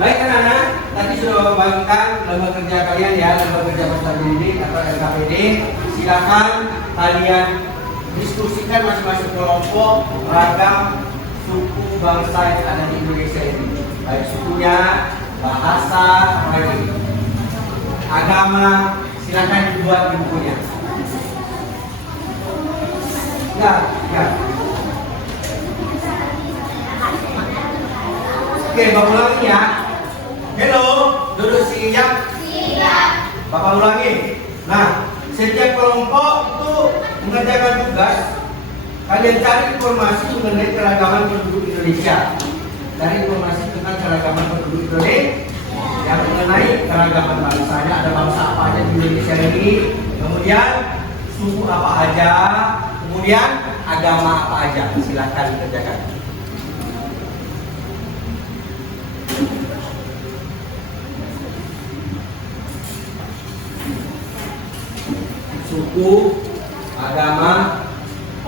Baik anak-anak, tadi sudah membagikan lembar kerja kalian ya, lembar kerja peserta didik atau LKPD. Silakan kalian diskusikan masing-masing kelompok ragam suku bangsa yang ada di Indonesia ini, baik sukunya, bahasa, agama. Silakan dibuat di bukunya. Ya. Oke, Bapak ulangi ya. Hello, duduk siap. Siap. Bapak ulangi. Nah, setiap kelompok itu mengerjakan tugas. Kalian cari informasi mengenai keragaman penduduk Indonesia. Cari informasi tentang keragaman penduduk Indonesia. Yang mengenai keragaman bangsanya, ada bangsa apa aja di Indonesia ini. Kemudian suku apa aja. Kemudian agama apa aja. Silakan dikerjakan. suku, agama,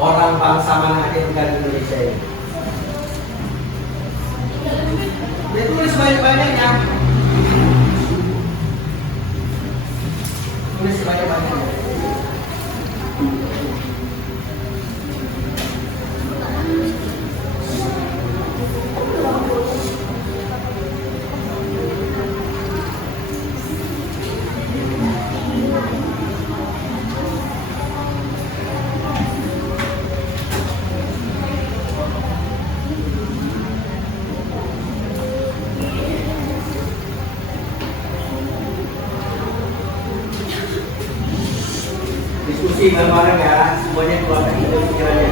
orang bangsa mana aja tinggal di Indonesia ini. Dia tulis banyak-banyaknya. Tulis banyak-banyaknya. Diskusi bareng-bareng ya, semuanya keluarkan ide pikirannya.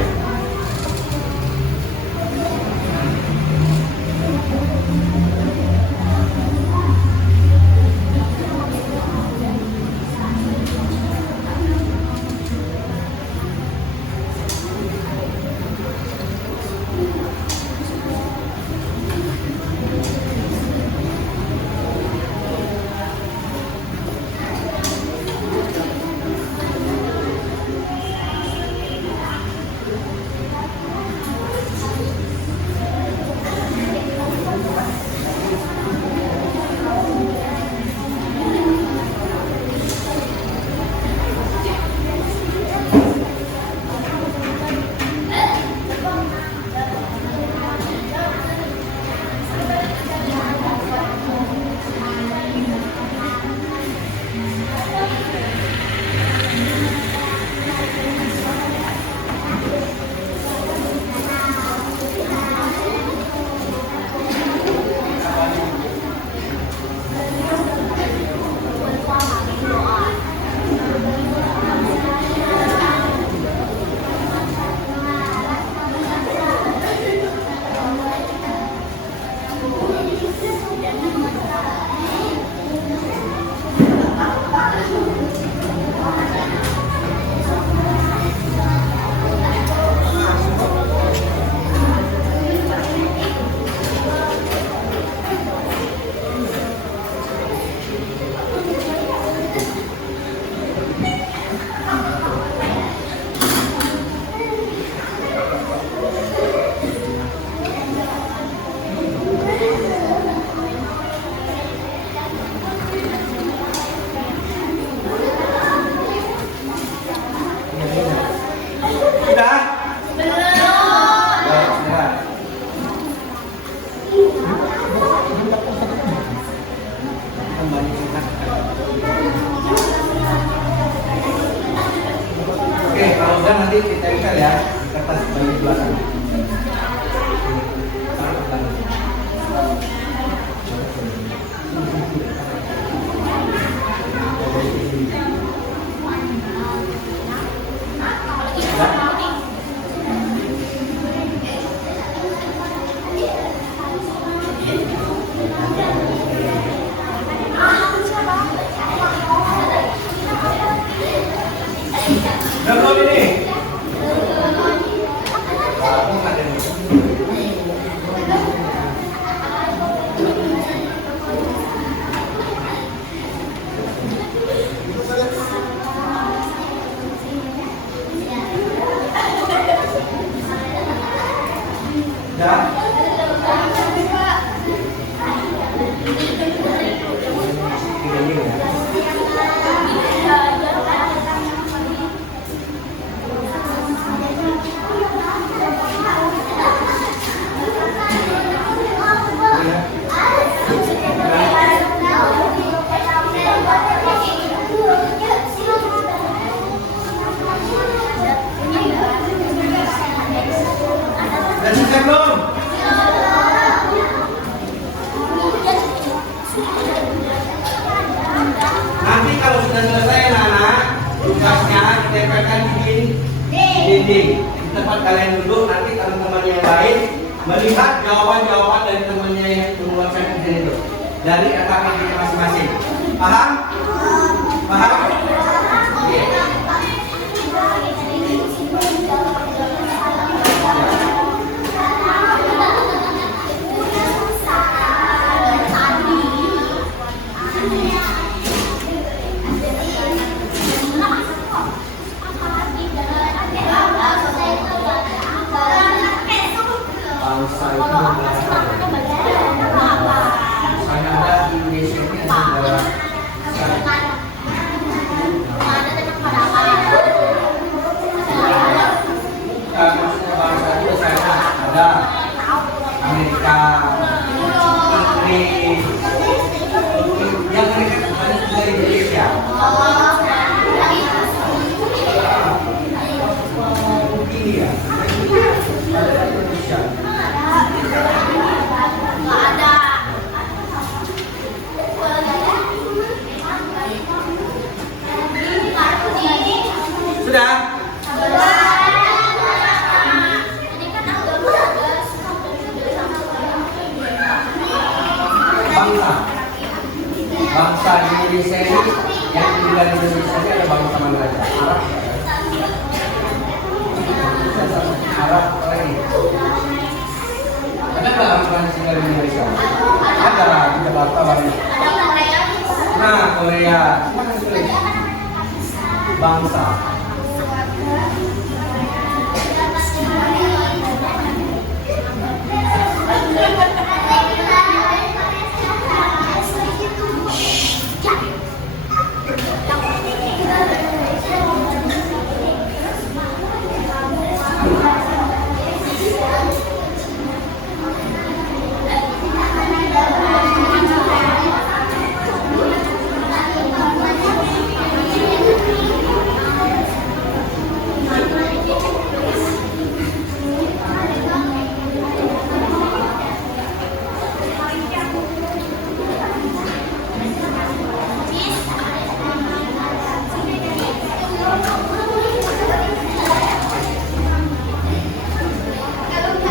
Oke, kalau udah nanti kita tempel ya kertas bagian belakang. Udah belum ini? Udah? Udah selesai belum? Nanti kalau sudah selesai anak-anak, tugasnya ditempelkan di dinding. Di tempat kalian duduk, nanti teman-teman yang lain melihat jawaban-jawaban dari temannya yang menguasai di sini itu. Dari aktivitas masing-masing. Paham? Paham? Iya. bangsa itu misalnya ada di Indonesia ini ada negara maksudnya bangsa itu misalnya ada Amerika, Inggris, yang mereka bukan dari Indonesia. Ini ya, ada Indonesia. Sudah? Bangsa Indonesia ini yang tinggal di Indonesia ini ada bangsa mana aja? Arab lain. Ada nggak orang yang tinggal di Indonesia? Ada, di Jakarta banyak. Nah, Korea, mana tulis? Bangsa.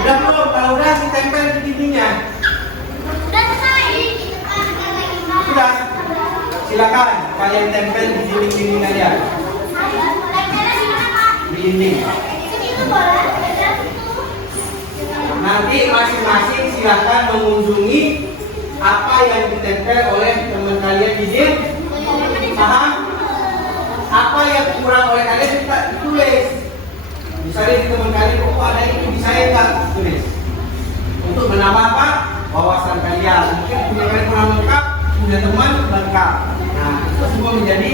Udah belum? Kalau udah ditempel di dindingnya. Sudah. Silakan kalian tempel di dinding-dinding aja. Di dinding. Nanti masing-masing silakan mengunjungi apa yang ditempel oleh teman kalian di dinding. Paham? Apa yang kurang oleh kalian kita tulis. Misalnya di teman kalian, oh ada ini bisa ya nggak tulis. Untuk menambah apa? Wawasan kalian. Mungkin punya kalian kurang lengkap, punya teman lengkap. Nah, itu semua menjadi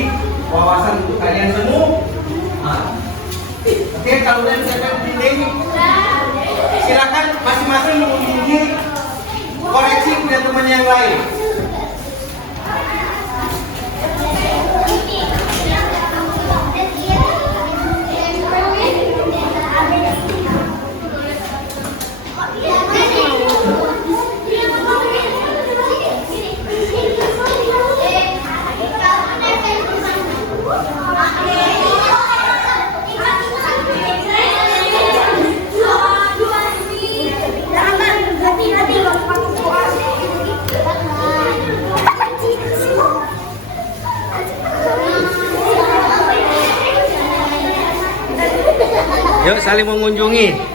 wawasan untuk kalian semua. Nah. Oke, kalau udah ditempel di dinding, silakan masing-masing mengunjungi koreksi punya teman yang lain. Yuk saling mengunjungi.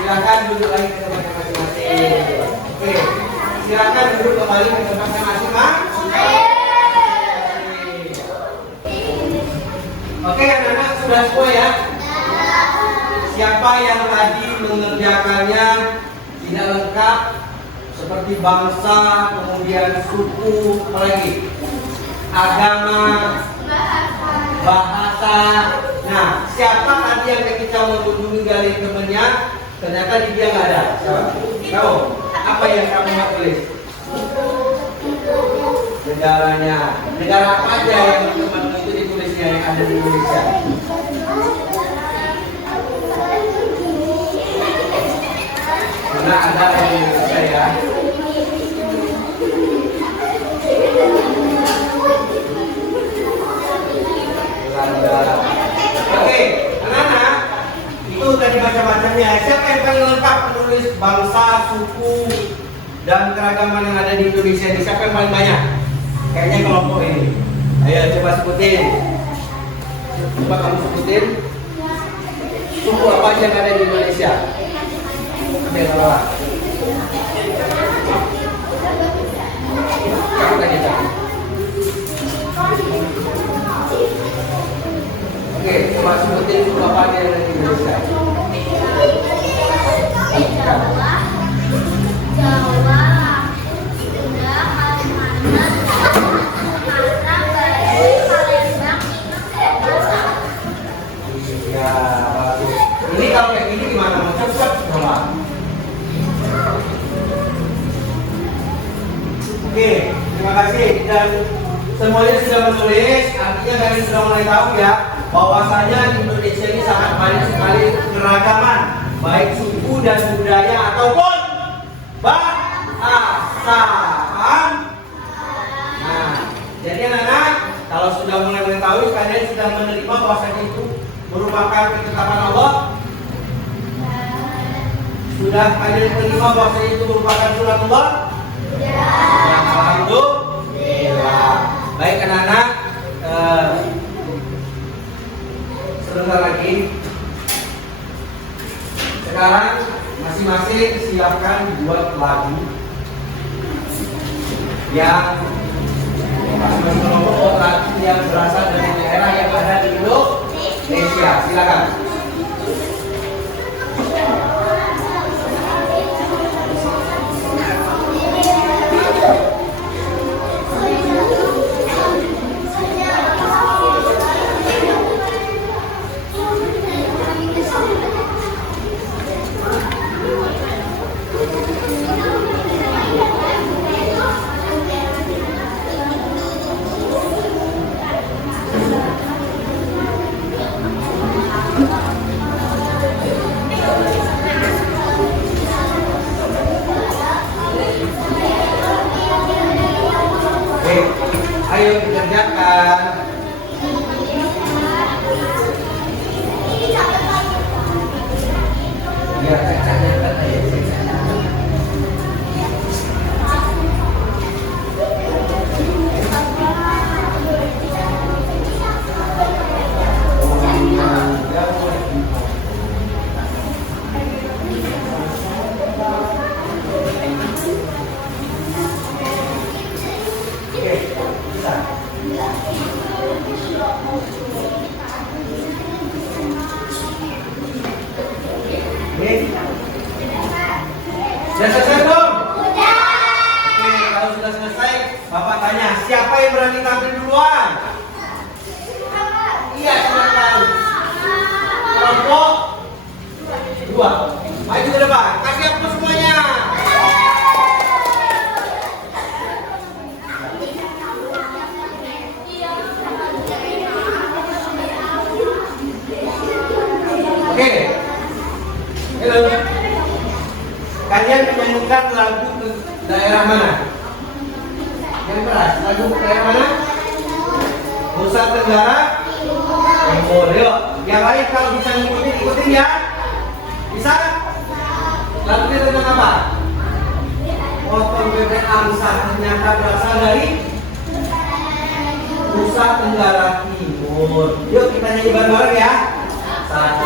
Silakan duduk lagi ke tempatnya masing-masing. Oke, silakan duduk kembali ke tempatnya masing-masing. Oke, anak-anak sudah semua ya. Siapa yang tadi mengerjakannya tidak lengkap seperti bangsa, kemudian suku, apalagi agama, bahasa. Nah, siapa tadi yang ketika mengunjungi galeri temannya ternyata dia nggak ada? Tahu? Apa yang kamu mau tulis? Negaranya. Negara apa aja yang teman itu ditulisnya yang ada di Indonesia? Karena ada di Indonesia ya. Oke, anak-anak, itu tadi baca-bacanya. Siapa yang paling lengkap menulis bangsa, suku, dan keragaman yang ada di Indonesia ini? Siapa yang paling banyak? Kayaknya kelompok ini. Ayo coba sebutin. Coba kamu sebutin. Suku apa aja yang ada di Indonesia? Oke, salah. Kamu tanya kan? Oke, coba sebutin suku apa aja yang ada di Indonesia. Ya, bagus. Ini kalau kayak gini gimana? Mau cepat coba. Oke, terima kasih. Dan semuanya sudah menulis, artinya kalian sudah mulai tahu ya bahwasanya di Indonesia ini sangat banyak sekali keragaman, baik suku dan budaya ataupun bahasa. Nah, jadi anak-anak, kalau sudah mulai mengetahui, kalian sudah menerima bahwasanya itu merupakan ketetapan Allah. Sudah kalian menerima bahwasanya itu merupakan surat Allah. Alhamdulillah. Baik anak-anak, sebentar lagi. Sekarang masing-masing siapkan buat lagu yang masing-masing kelompok buat lagu yang berasal dari daerah yang ada di Indonesia. Silakan. Ayo dikerjakan. Ya, sudah selesai belum? Sudah. Oke, kalau sudah selesai, Bapak tanya, siapa yang berani tampil duluan? Iya, silakan. Kelompok 2. Maju ke depan. Kasih apa semuanya? Oke. Halo. Kalian menyanyikan lagu ke daerah mana? Yang keras, lagu ke daerah mana? Nusa Tenggara Timur. Yuk, yang lain kalau bisa ngikutin, ikutin ya. Bisa? Lagunya tentang apa? Potong bebek angsa ternyata berasal dari Nusa Tenggara Timur. Yuk kita nyanyi bareng-bareng ya. 1,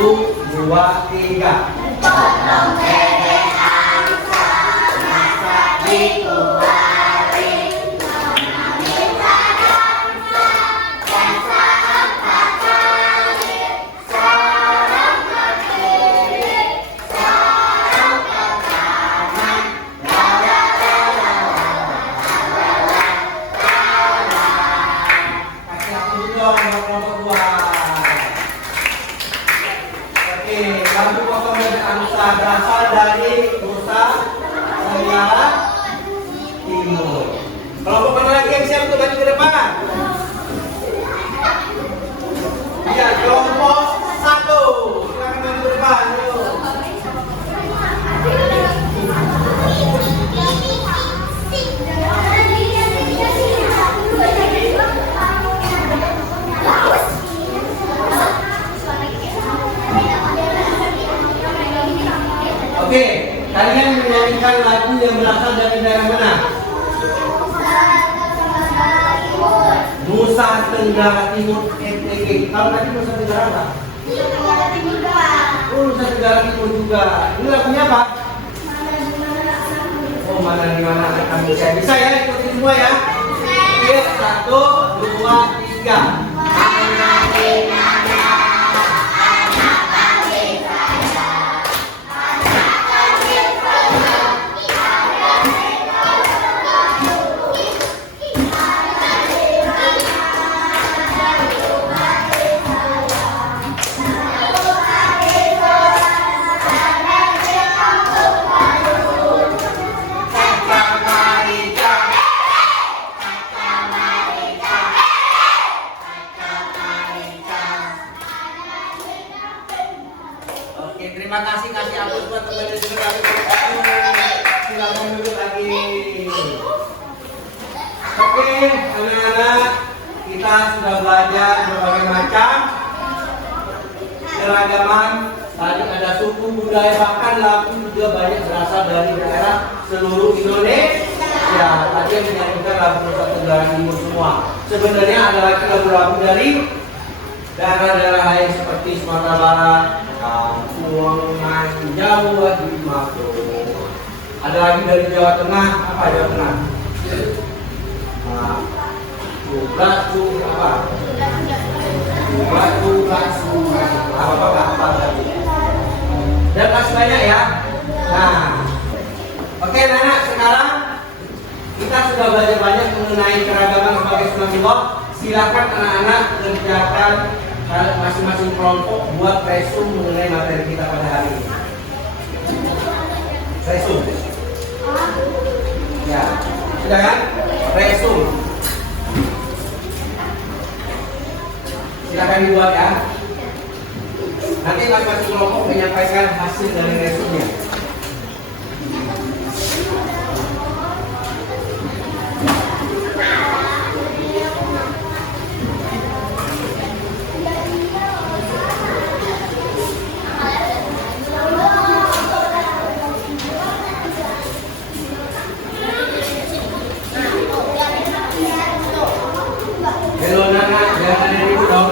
2, 3. Potong bebek angsa masa itu hari mengambil bangsa dan saat kali sorong ke kiri sorong ke kanan la kasih aku dulu dong kelompok 2. Oke, lagu potong bebek angsa berasal dari Nusa Tenggara Timur. Kelompok mana lagi yang siap untuk maju ke depan? Iya, kelompok 1. Silakan maju ke depan. Yuk. Kalian menyanyikan lagu yang berasal dari daerah mana? Nusa Tenggara Timur NTT. Kalau tadi Nusa Tenggara apa? Oh, Nusa Tenggara Timur juga. Ini lagunya apa? Oh, mana di mana anak kamu saya bisa ya, ikutin semua ya. Oke, 1, 2, 3. Oke, terima kasih ampun buat teman-teman di kami. Silakan duduk lagi. Oke, anak-anak, kita sudah belajar berbagai macam keragaman. Tadi ada suku budaya, bahkan lagu juga banyak berasal dari daerah seluruh Indonesia. Ya, tadi yang menyanyikan lagu Nusa Tenggara Timur semua. Sebenarnya ada lagi lagu-lagu dari daerah-daerah lain seperti Sumatera Barat, Kampungan, Jawa Timur. Ada lagi dari Jawa Tengah, apa Jawa Tengah? Apa tadi? Dan masih banyak ya. Nah, oke anak-anak, sekarang kita sudah belajar banyak mengenai keragaman sebagai sunatullah. Silakan anak-anak kerjakan masing-masing kelompok buat resume mengenai materi kita pada hari ini. Resume. Ya, sudah kan? Resume. Silakan dibuat ya. Nanti masing-masing kelompok menyampaikan hasil dari resume-nya. Halo Nana, jangan ada itu dong.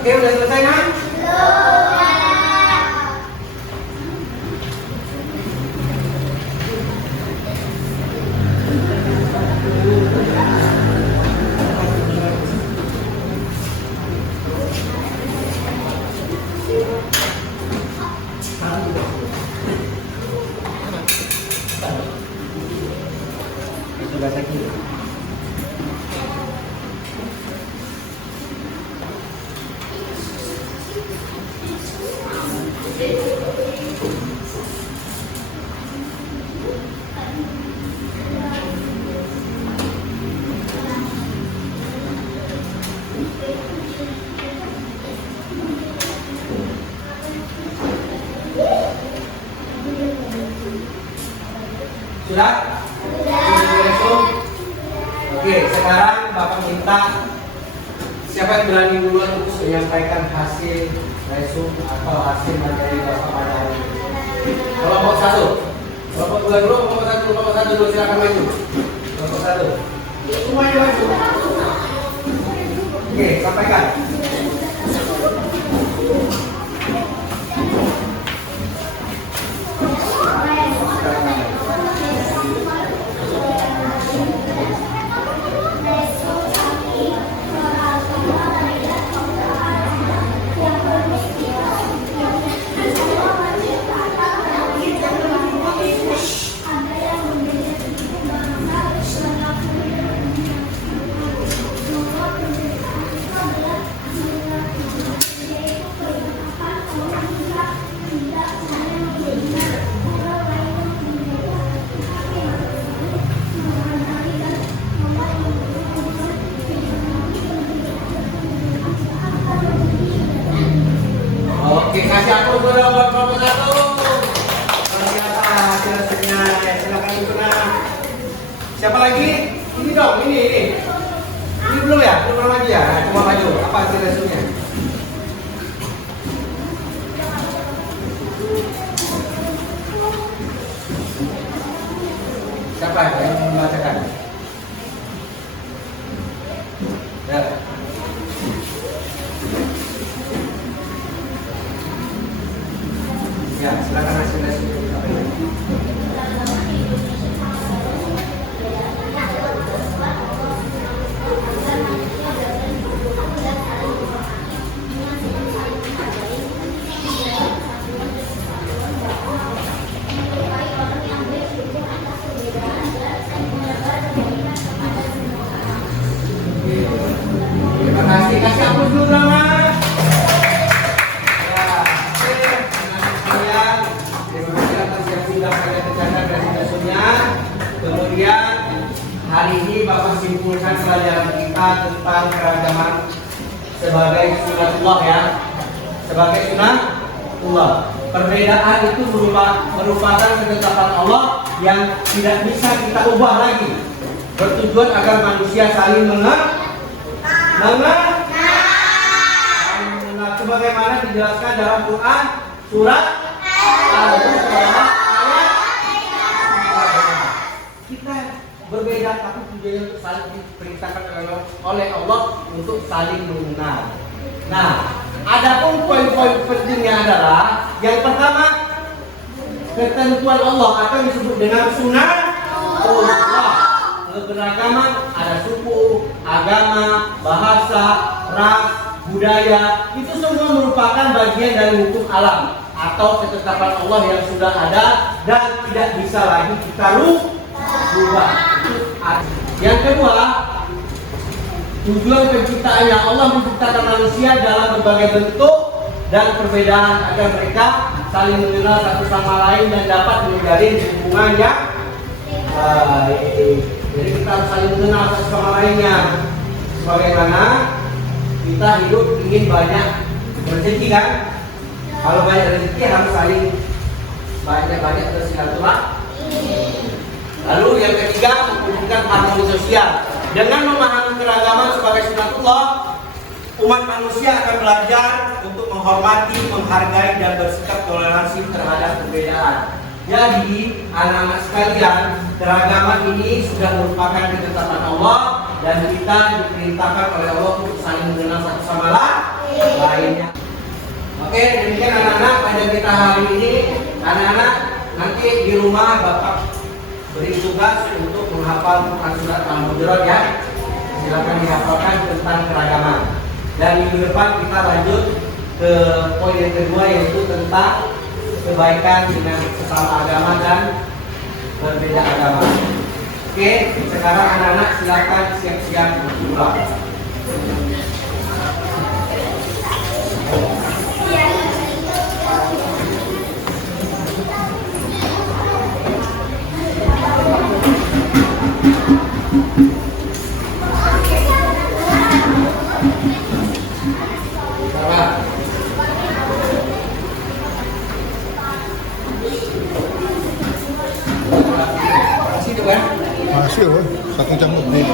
Oke, udah selesai kan? Sudah sakit. Sudah? Sudah. Oke, sekarang Bapak minta Siapa yang berani duluan untuk menyampaikan hasil resum atau hasil materi Bapak pada hari ini? Kelompok 1. Kelompok 2 dulu, kelompok 1 dulu, silakan maju. Kelompok 1. Semuanya maju. Oke, sampaikan. Oke, kasih aku dulu buat kelompok 1. Ternyata hasilnya, ya silakan itu nah. Siapa lagi? Ini dong, ini. Ini belum ya? Belum lagi ya? Nah, coba maju. Apa hasil resumnya? Siapa yang membacakan? Ya. Ya, silakan hasil resumnya. Terima kasih. Kasih ampun dulu Rama. Ya, oke. Terima kasih atas yang sudah kalian kerjakan dari resumnya. Kemudian hari ini Bapak simpulkan pelajaran kita tentang keragaman sebagai sunatullah ya. Sebagai sunatullah. Perbedaan itu merupakan ketetapan Allah yang tidak bisa kita ubah lagi. Bertujuan agar manusia saling mengenal sebagaimana dijelaskan dalam Quran surat Al-Baqarah ayat 5. Kita berbeda tapi tujuannya untuk saling diperintahkan oleh Allah untuk saling mengenal. Nah, adapun poin-poin pentingnya adalah yang pertama ketentuan Allah atau disebut dengan sunatullah. Keberagaman, ada suku, agama, bahasa, ras, budaya, itu semua merupakan bagian dari hukum alam atau ketetapan Allah yang sudah ada dan tidak bisa lagi kita rubah. Yang kedua, tujuan penciptaan yang Allah menciptakan manusia dalam berbagai bentuk dan perbedaan agar mereka saling mengenal satu sama lain dan dapat menjalin hubungan yang baik. Jadi kita harus saling mengenal satu sama lainnya. Sebagaimana kita hidup ingin banyak rezeki kan? Kalau banyak rezeki harus saling banyak bersilaturahmi. Lalu yang ketiga memperhatikan harmoni sosial. Dengan memahami keragaman sebagai sunatullah, umat manusia akan belajar untuk menghormati, menghargai dan bersikap toleransi terhadap perbedaan. Jadi anak-anak sekalian, keragaman ini sudah merupakan ketetapan Allah dan kita diperintahkan oleh Allah untuk saling mengenal satu sama lainnya. Oke, demikian anak-anak pada kita hari ini. Anak-anak nanti di rumah Bapak beri tugas untuk menghafal Quran surat Al-Hujurat ya. Silakan dihafalkan tentang keragaman. Dan minggu depan kita lanjut ke poin yang kedua yaitu tentang kebaikan dengan sesama agama dan berbeda agama. Oke, sekarang anak-anak silakan siap-siap pulang. Masih, satu jam lebih.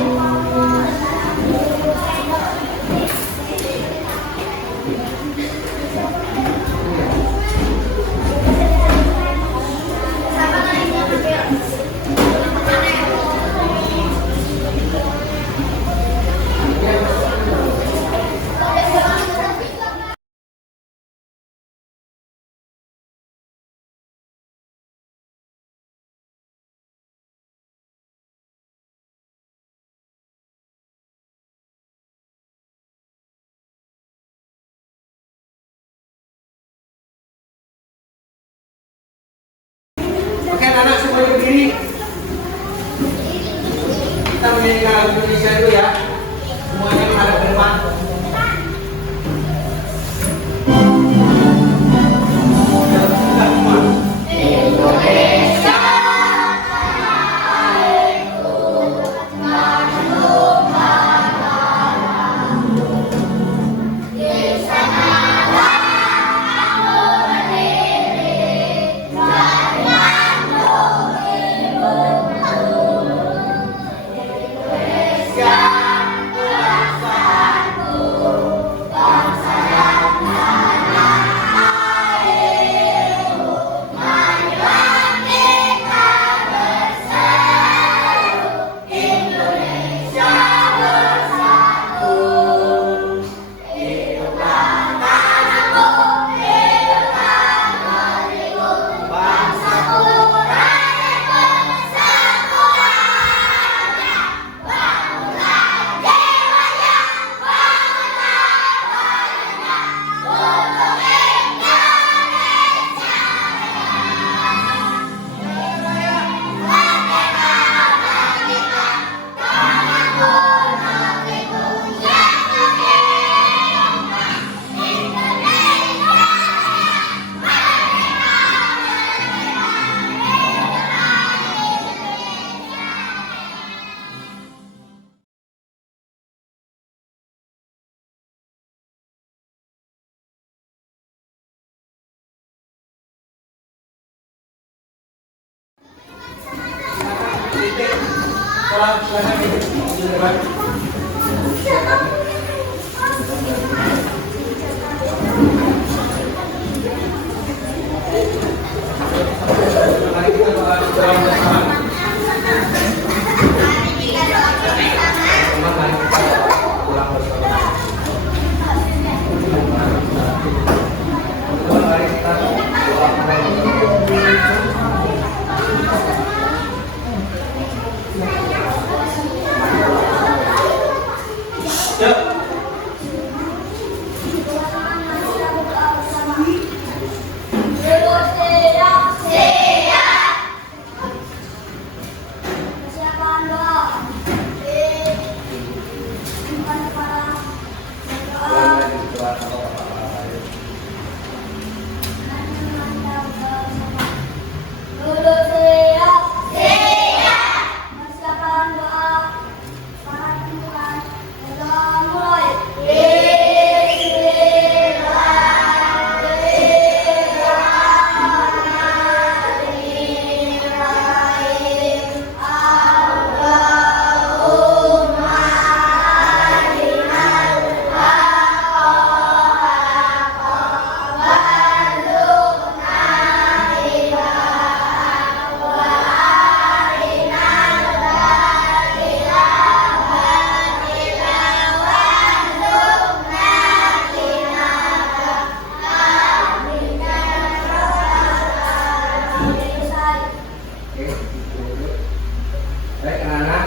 Baik anak-anak,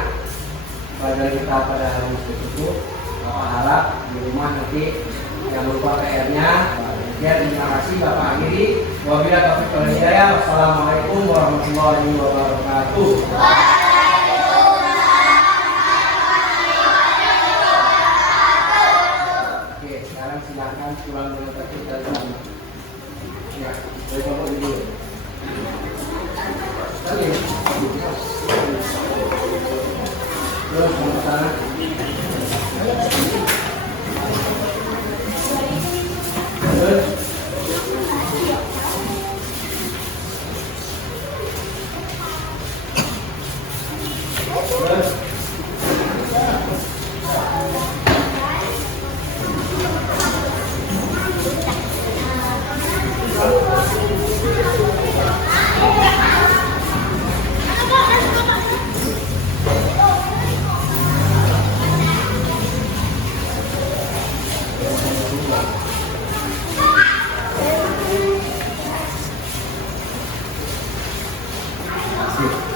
pelajaran kita pada hari itu, Bapak harap di rumah nanti yang berupa PR-nya. Ya, terima kasih Bapak akhiri. Wabillahi taufiq wal hidayah. Wassalamualaikum warahmatullahi wabarakatuh. Oke, sekarang silakan pulang dengan tertib dan damai. Ya, dari Bapak dulu. Terus ke sana. Terus. Terus. Terima kasih.